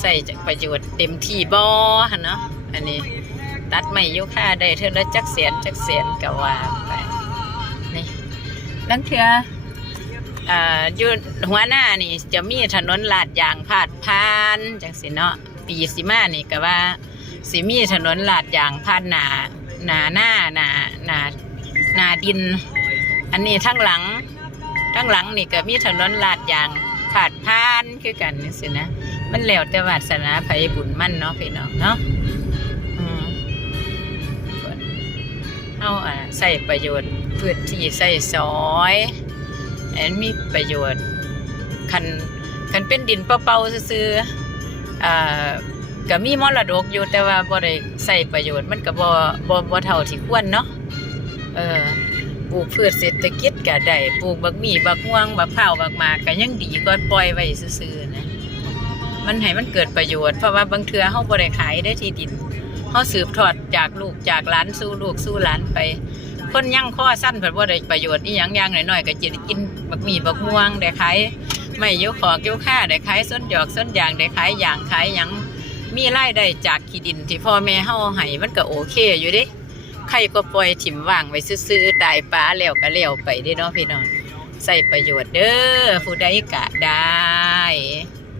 ใส่จากประโยชน์เต็มที่บ่หันเนาะอันนี้ตัดไม้ยูคาได้เท่าละจักแสนจักแสนก็ว่าไปนี่ลังเทืออ่าอยู่หัวหน้านี่จะมีถนนลาดยางพาดพานจังสิเนาะปีสิมานี่ก็ว่าสิมีถนนลาดยางพาดหนาหนาหน้าหนาหนาหนาดิน อันนี้ทั้งหลังทั้งหลังนี่ก็มีถนนลาดยางพาดพานคือกันนี่สินะ มันแล้วแต่วาสนาไผบุญมั่นเนาะพี่น้องเนาะเอาอ่าใส่ประโยชน์พื้นที่ใส่ซอยอันมีประโยชน์คันคันเป็นดินเปล่าๆซื่อๆอ่าก็มีมรดกอยู่แต่ว่าบ่ได้ใส่ประโยชน์มันก็บ่บ่บ่เท่าที่ควรเนาะเออปลูกพืชเศรษฐกิจก็ได้ปลูกบักหมี่บักม่วงบักพร้าบักหมากก็ยังดีกว่าปล่อยไว้ซื่อๆนะ มันให้มันเกิดประโยชน์เพราะว่าบางเทือเฮาบ่ได้ขายได้ที่ดินเฮาสืบทอดจากลูกจากหลานสู่ลูกสู่หลานไป คนยั่งข้อสั้นเพิ่นบ่ได้ประโยชน์อีหยังอย่างน้อยๆก็จะได้กินบักหมี่บักม่วงได้ขายไม่ยกขอกยกค่าได้ขายส้นหยอกส้นยางได้ขายยางขายหยังมีรายได้จากขี้ดินที่พ่อแม่เฮาให้มันก็โอเคอยู่เด้ใครก็ปล่อยถิ่มว่างไว้ซื่อๆตายปลาแล้วก็แล้วไปเด้เนาะพี่น้องใส่ประโยชน์เด้อผู้ใดกะได้